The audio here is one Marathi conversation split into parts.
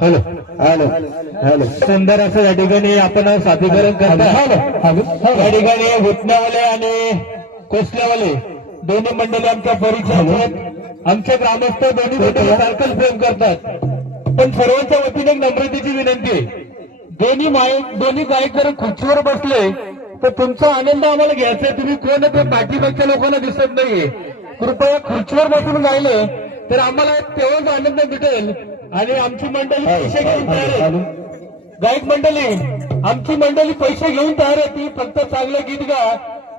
हॅलो हॅलो हॅलो सुंदर असं या ठिकाणी आपण सादरीकरण करतो। या ठिकाणी घुटण्यावाले आणि कोसल्यावाले दोन्ही मंडळी आमच्या परिचयात आहेत। आमचे ग्रामस्थ दोन्ही मंडळी सारखंच प्रेम करतात, पण सर्वांच्या वतीने एक नम्रतेची विनंती आहे, दोन्ही गायक जर खुर्चीवर बसले तर तुमचा आनंद आम्हाला घ्यायचा आहे। तुम्ही कोण ते पाठीमागच्या लोकांना दिसत नाहीये, कृपया खुर्चीवर बसून गायले तर आम्हाला तेवढाच आनंद भेटेल। आणि आमची मंडळी पैसे घेऊन तयार आहे, गायक मंडळी आमची मंडळी पैसे घेऊन तयार आहे, ती फक्त चांगलं गीत गा।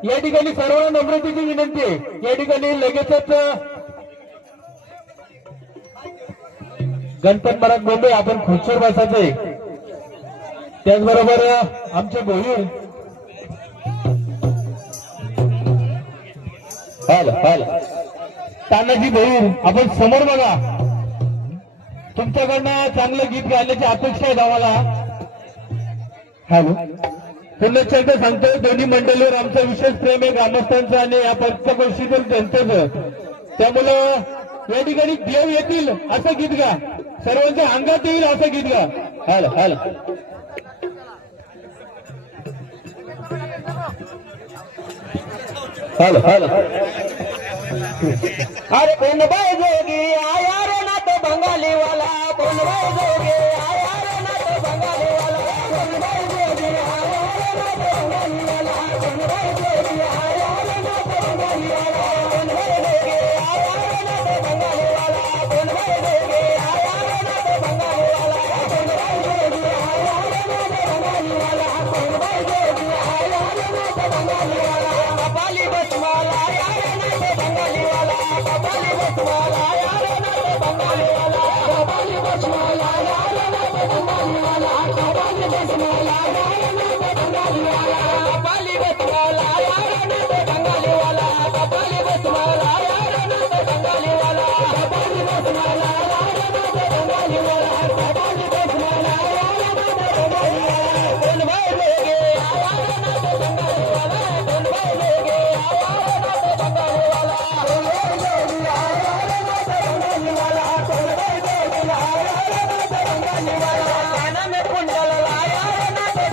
या ठिकाणी सर्वांना नम्रतेची विनंती आहे, या ठिकाणी लगेचच गणपत महाराज बोंबे आपण खुर्चीवर बसायचंय। त्याचबरोबर आमचे भोईर तानाजी भोईर आपण समोर बघा, तुमच्याकडनं चांगलं गीत गायल्याची अपेक्षा आहे आम्हाला। हॅलो पुन्हा एकदा सांगतो, दोन्ही मंडळीवर आमचं विशेष प्रेम आहे ग्रामस्थांचं आणि या पंचवर्षीतील जनतेचं, त्यामुळं या ठिकाणी देव येतील असं गीत गा, सर्वांच्या अंगात येईल असं गीत गा। हॅलो हॅलो हॅलो हॅलो अरे कोण बाय जोगी आया रे ना तो बंगाली वाला, कोण बाय जोगी आया रे ना तो बंगाली वाला, कोण बाय जोगी आया रे ना तो बंगाली वाला, कोण बाय जोगी आया रे ना तो बंगाली वाला, कोण बाय जोगी आया रे ना तो बंगाली वाला, कोण बाय जोगी आया रे ना तो बंगाली वाला, कोण बाय जोगी आया रे ना तो बंगाली वाला, कोण बाय जोगी आया रे ना तो बंगाली वाला, कपाली बसवाला आया रे ना तो बंगाली वाला, कपाली बसवाला आया रे ना तो बंगाली वाला, कपाली बसवाला आया रे ना तो बंगाली वाला, कपाली बसवाला आया रे ना तो बंगाली वाला, कपाली बसवाला आया रे ना तो बंगाली वाला, कपाली बसवाला आया रे ना तो बंगाली वाला, कपाली बसवाला आया रे ना तो बंगाली वाला, कपाली बसवाला आया रे ना तो बंगाली वाला, कोण बाय जोगे आया रे ना तो बंगाली वाला, कोण बाय जोगे आया रे ना तो बंगाली वाला, कोण बाय जोगे आया रे ना तो बंगाली वाला, कोण बाय जोगे आया रे ना तो बंगाली वाला, काना में कुंडल लाया रे ना तो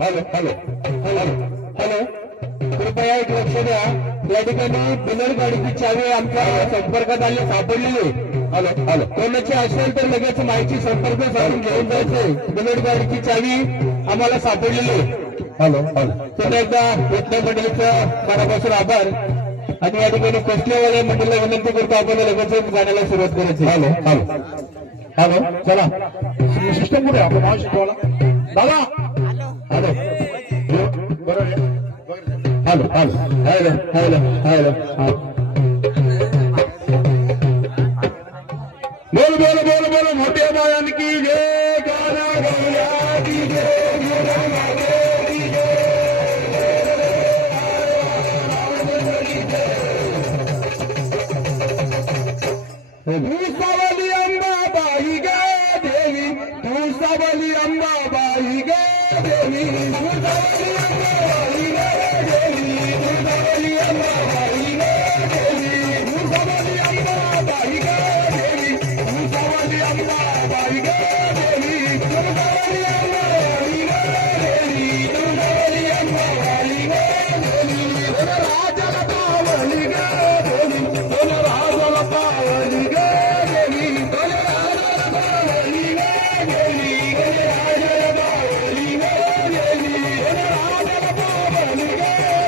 हॅलो हॅलो हॅलो हॅलो कृपया एक लक्ष द्या. या ठिकाणी बुलेट गाडीची चावी आमच्या संपर्कात आली सापडलेली. हॅलो हॅलो कोणाची असेल तर लगेच माहिती संपर्क साधून घेऊन जायचे. बुलेट गाडीची चावी आम्हाला सापडलेली. हॅलो हॅलो पुन्हा एकदा विज्ञान मंडळीचं मनापासून आभार. आणि या ठिकाणी कोसलेवाले मंडळीला विनंती करतो आपण लगेच गाण्याला सुरुवात करायची. हॅलो हॅलो हॅलो चला सिस्टम कुठे आपण नाव शिकवला दादा. Hello hello hello hello hello hello बोल बोल बोल बोल मोठ्या बायांकी जय गाना गाया की तू सावली अंबाबाई ग देवी. तू सावली अंबाबाई ग देवी. तू सावली अंबाबाई ग देवी. तू सावली अंबाबाई ग देवी. तू सावली अंबाबाई ग देवी. तू सावली अंबाबाई ग देवी. तू सावली अंबाबाई ग देवी. तू सावली अंबाबाई ग देवी. राजाला पावली ग देवी. राजाला पावली ग देवी. राजाला पावली ग देवी. राजाला पावली ग देवी. राजाला पावली ग देवी. राजाला पावली ग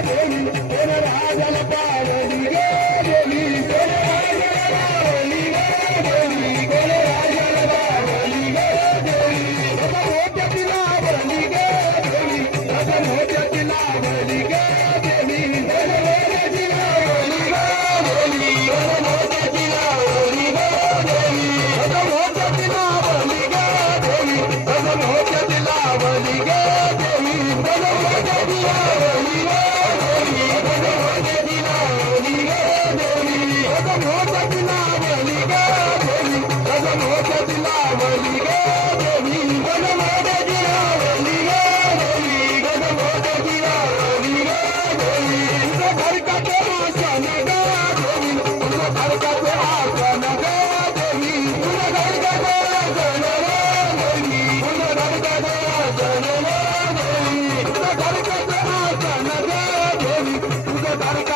देवी. राजाला पावली ग देवी. राजाला पावली ग देवी. मोठ्या तिला बली ग देवी. मोठ्या तिला बली ग देवी. मोठ्या तिला बली ग देवी. मोठ्या तिला बली ग देवी. मोठ्या तिला बली ग देवी. मोठ्या तिला बली ग देवी. मोठ्या तिला बली ग देवी. मोठ्या तिला बली ग देवी. मोठ्या तिला बली ग देवी. मोठ्या तिला बली ग देवी. मोठ्या तिला बली ग देवी. मोठ्या तिला बली ग देवी. घर का तेरा सन ग देवी. घर का तेरा सन ग देवी. घर का तेरा सन ग देवी. घर का तेरा सन ग देवी. घर का तेरा सन ग देवी. घर का तेरा सन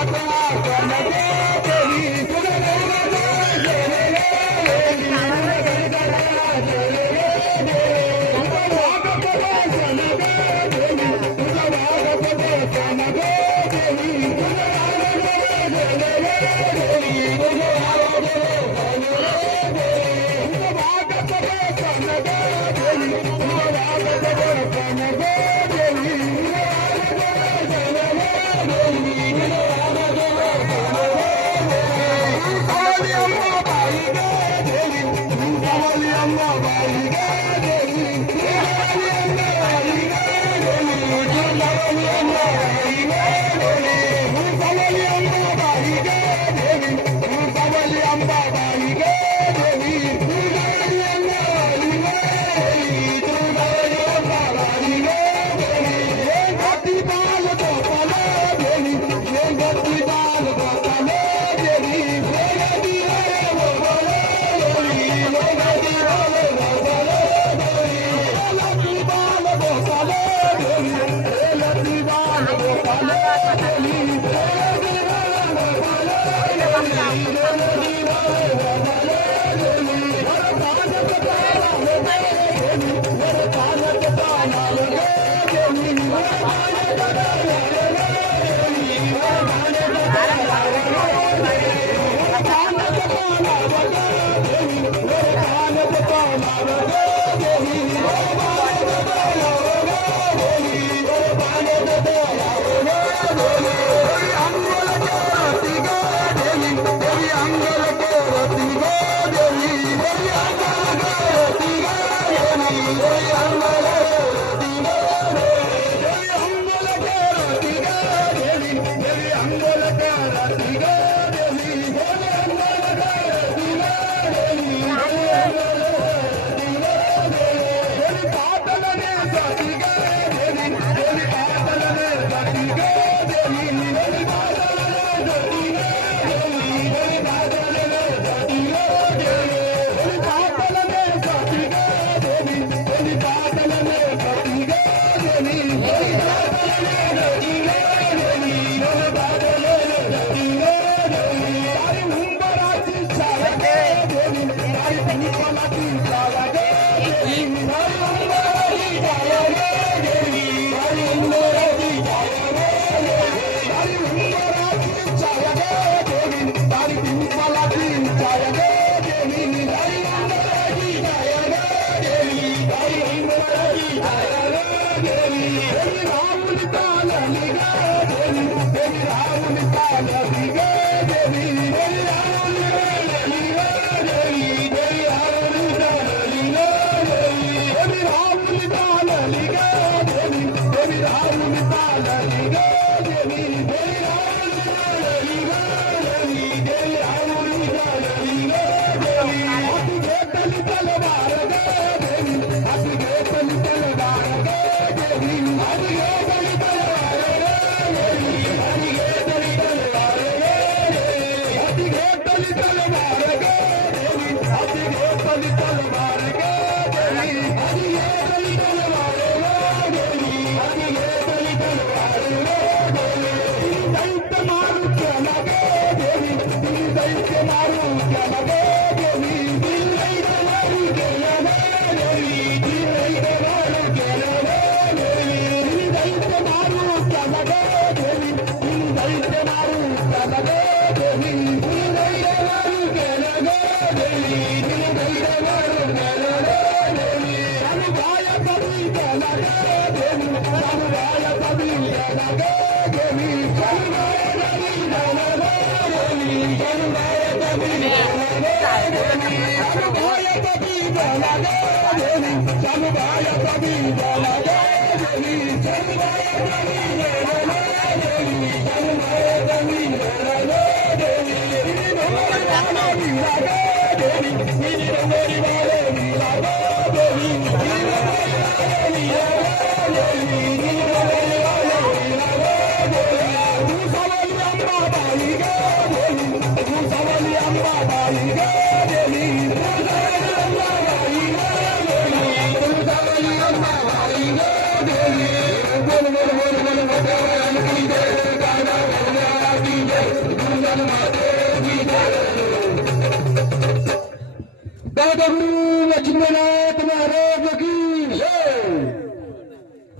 ग देवी.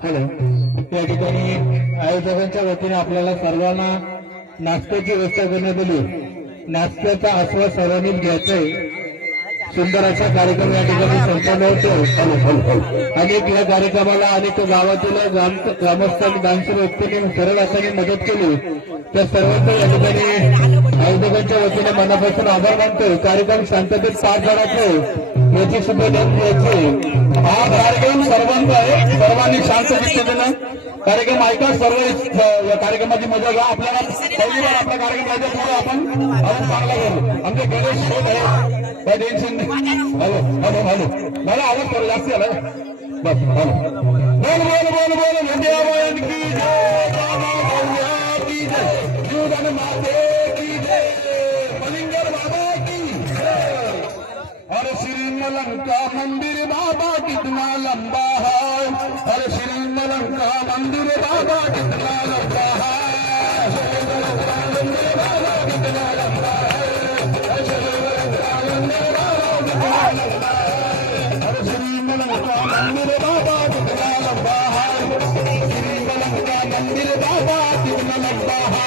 हॅलो, या ठिकाणी आयोजकांच्या वतीने आपल्याला सर्वांना नाश्त्याची व्यवस्था करण्यात आली. नाश्त्याचा आस्वाद सर्वांनीच घ्यायचाय. सुंदर असा कार्यक्रम या ठिकाणी संपन्न होतो आणि या कार्यक्रमाला अनेक गावातील ग्रामस्थांनी दानशूर व्यक्तींनी सरळ हाताने मदत केली. त्या सर्वांचा या ठिकाणी आयोजकांच्या वतीने मनापासून आभार मानतोय. कार्यक्रम शांततेत पार पडायचे याची सुद्धा नोंद घ्यायची. हा कार्यक्रम सर्वांचा आहे. सर्वांनी शांत चित्ताने कार्यक्रम ऐका. सर्व या कार्यक्रमाची मजा घ्या. आपल्याला पहिली बार आपला कार्यक्रम राहण्यापुढे आपण अजून चांगला करू. आमचे गणेश शेठ आहे त्या टेन्शन. हॅलो हॅलो हॅलो, मला आवाज थोडा जास्त आला बस. हॅलो, बोल बोल बोल बोल विद्यावान की जय, की जय, जीवदान माते की जय, मलिंगर बाबा की जय. अरे श्री मलंका मंदिर बाबा कितना लंबा है, अरे श्री मलंका मंदिर बाबा कितना लंबा है, श्री मलंका मंदिर बाबा कितना लंबा है, श्री मलंका मंदिर बाबा कितना लंबा है, अरे श्री मलंका मंदिर बाबा कितना लंबा है, श्री मलंका मंदिर बाबा कितना लंबा है, श्री मलंका मंदिर बाबा कितना लंबा है, श्री मलंका मंदिर बाबा कितना लंबा है.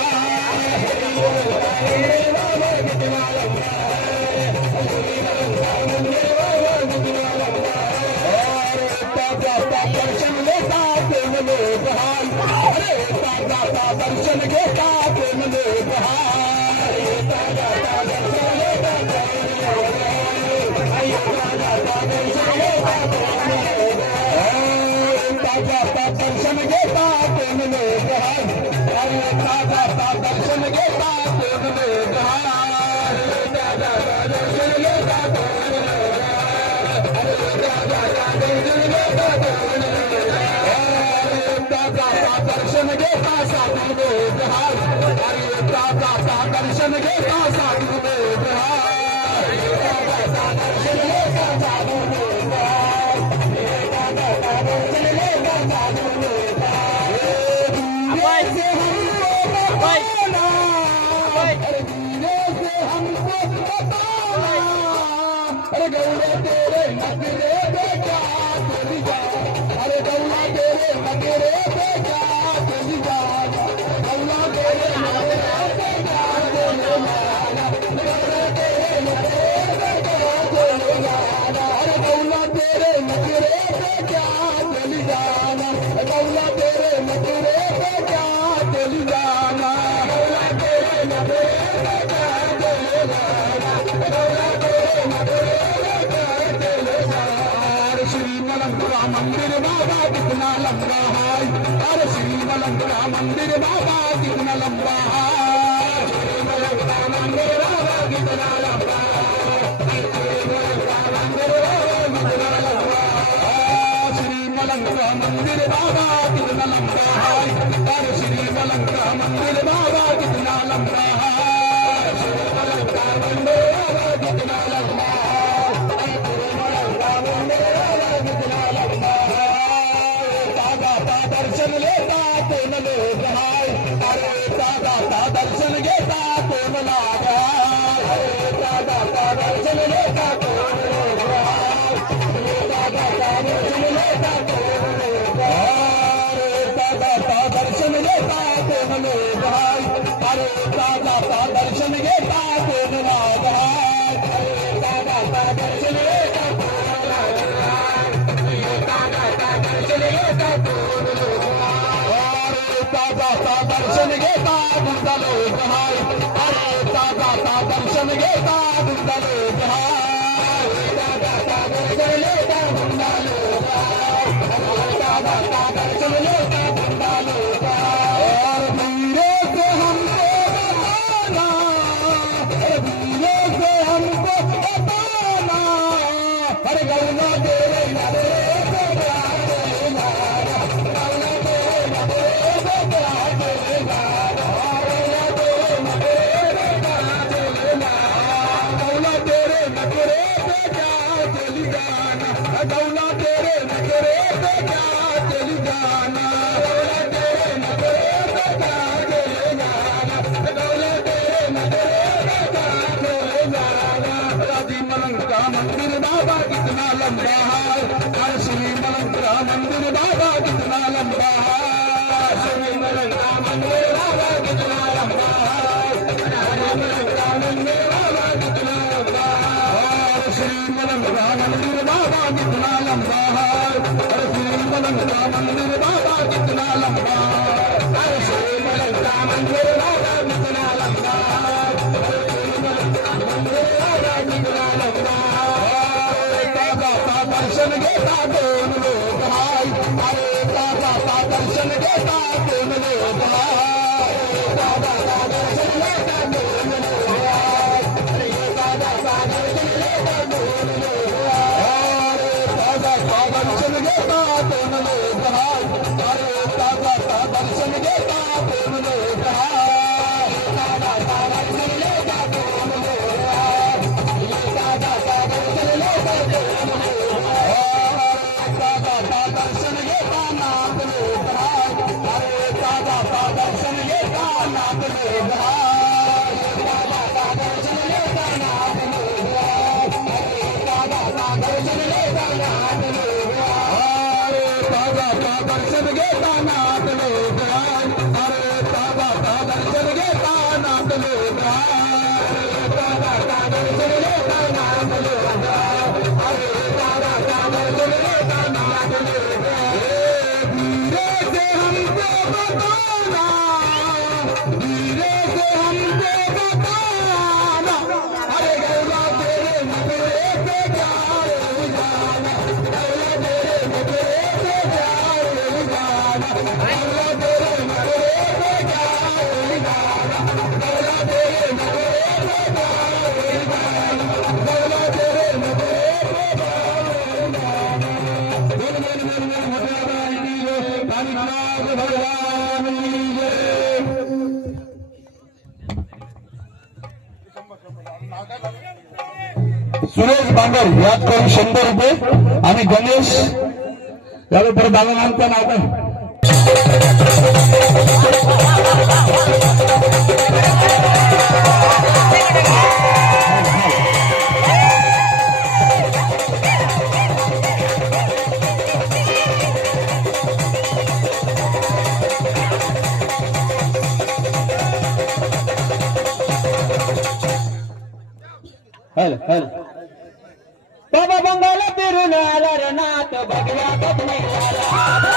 दर्शन लेता प्रेम लोक हाय, अरे दाता दर्शन घेता प्रेम लोक हाय, दाता दर्शन लेता प्रेम लोक हाय, दाता दर्शन लेता प्रेम लोक हाय, दाता दर्शन घेता प्रेम लोक हाय, अरे दाता दर्शन घेता प्रेम लोक हाय, दाता दर्शन लेता प्रेम लोक हाय, अरे दाता दर्शन लेता प्रेम लोक हाय, दाता दर्शन घेता साधू लोक हाय, अरे दाता दर्शन घेता साधू लोक हाय, दाता दर्शन लेता साधू लोक हाय, दाता दर्शन लेता साधू लोक हाय. से हमको बताना, अरे धीरे से हमको बताना, अरे गौरा तेरे नगरे पे क्या चली जा, अरे गौरा तेरे नगरे पे क्या चली जा, गौरा तेरे नगरे पे क्या चली जाना, गौरा तेरे नगरे पे क्या चली जाना, अरे गौरा तेरे नगरे पे क्या चली जाना, गौरा तेरे नगरे पे क्या चली जाना, गौरा तेरे मंदिर बाबा कितना लंबा है, अरे श्री मलंग का मंदिर बाबा कितना लंबा है, श्री मलंग का मंदिर बाबा कितना लंबा है, श्री मलंग का मंदिर बाबा कितना लंबा है, अरे श्री मलंग का मंदिर बाबा कितना लंबा है, श्री मलंग का मंदिर बाबा कितना लंबा है, दर्शन लेता कोण लोग हाय, अरे दादा दर्शन घेता कोण लाग हाय, अरे दादा दर्शन लेता कोण लोग हाय, दादा दर्शन लेता कोण लोग हाय, दादा दर्शन लेता कोण लोग हाय, अरे दादा दर्शन घेता कोण लाग हाय, अरे दादा दर्शन लेता कोण लाग हाय, दादा दर्शन लेता कोण दर्शन घेता गुंडा लोक हाय, अरे दादा दर्शन घेता गुंडा लोक हाय, दादा दर्शन लेता गुंडा लोक हाय, दादा दर्शन लेता गुंडा लोक हाय, और धीरे से हमको बताना, धीरे से हमको बताना, अरे गौना तेरे नजरे से प्यार देना, गौना तेरे नजरे से प्यार देना, गौना तेरे नजरे से प्यार देना, गौना तेरे नजरे से प्यार चली जाना, गौना तेरे नजरे से प्यार चली जाना, गौना तेरे नजरे से प्यार चली जाना, गौना तेरे नजरे से प्यार चली जाना, राजी मलंग का मंदिर बाबा कितना लंबा है, हर श्री मलंग का मंदिर बाबा कितना लंबा है, श्री मलंग का मंदिर बाबा कितना लंबा है, श्री मलंग का मंदिर बाबा कितना लंबा है, श्री मलंग का मंदिर बाबा कितना लंबा है, श्री मलंग का मंदिर बाबा कितना लंबा है, श्री मलंग का मंदिर बाबा कितना लंबा है, श्री मलंग का मंदिर बाबा कितना लंबा है, दादा दर्शन घेता कोण लोक हाय, अरे दादा दर्शन घेता कोण लोक हाय, दादा दर्शन लेता कोण लोक हाय, अरे दादा दर्शन लेता कोण लोक हाय, दादा दर्शन घेता कोण लोक हाय, अरे दादा दर्शन घेता कोण लोक हाय, दादा दर्शन लेता कोण लोक हाय, दादा दर्शन लेता कोण लोक हाय, दादा दर्शन घेता नाथ लोक हाय, अरे दादा दर्शन घेता नाथ लोक हाय, दादा दर्शन लेता नाथ लोक हाय, अरे दादा दर्शन लेता नाथ लोक हाय, दादा दर्शन घेता नाथ लोक हाय, अरे दादा दर्शन घेता नाथ लोक हाय, दादा दर्शन लेता नाथ लोक हाय, अरे दादा दर्शन लेता नाथ लोक हाय, धीरे से हमको बताना, धीरे से हमको बताना, अरे गौरा तेरे नजरे से प्यार हो जाना, गौरा तेरे नजरे से प्यार हो जाना, गौरा तेरे नजरे से प्यार हो जाना, गौरा तेरे नजरे से प्यार हो जाना, गौरा तेरे नजरे से प्यार हो जाना, बोल बोल बोल बोल भगवान की जय, कालीनाथ भगवान की जय। सुरेश बांगर याद करून 100 रुपये आणि गणेश यावेळी परत दादांचं नाव काय बाबा बंगाला फिरून आला रे नाथ बघल्या कपणे बाबा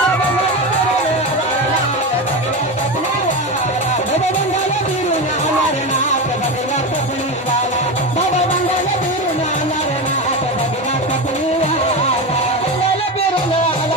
बंगाला फिरून आला रे नाथ बघल्या कपणे बाबा बंगाला फिरून आला रे नाथ बघल्या कपणे बंगाला फिरून आला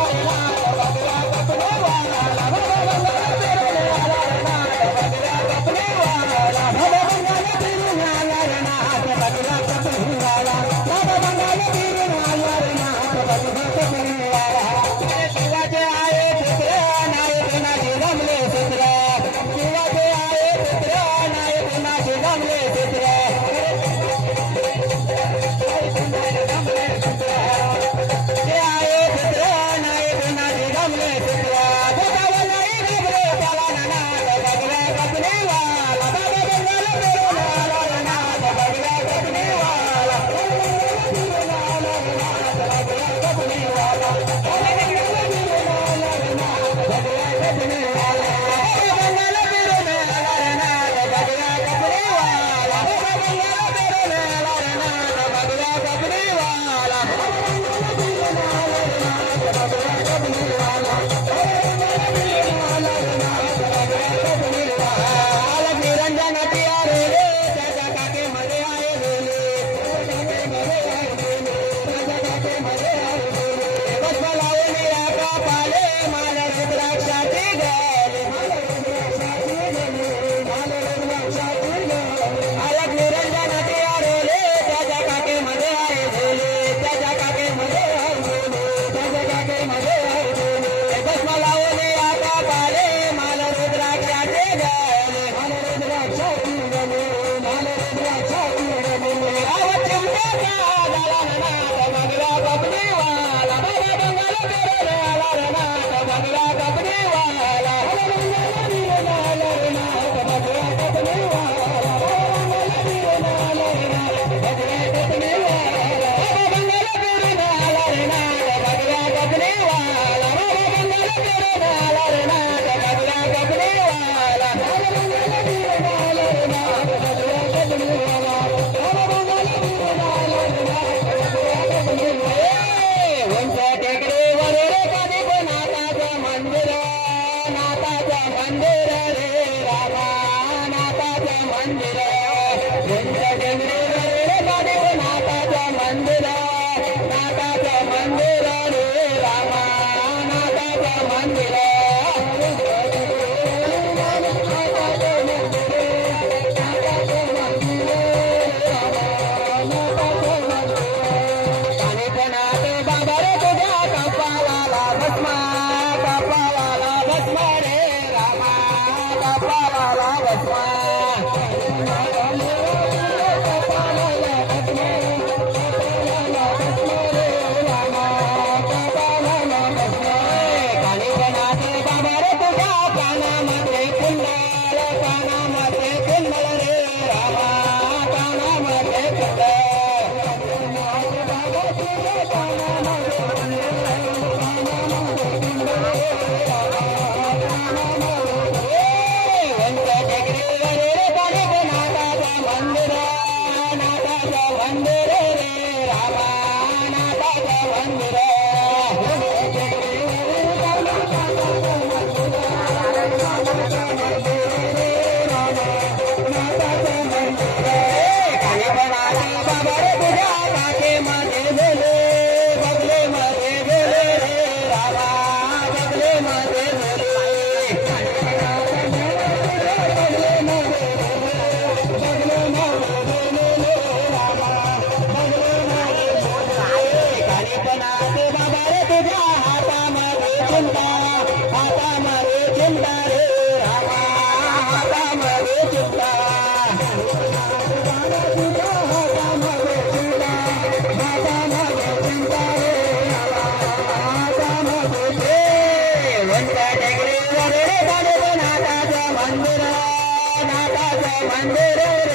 मंदिर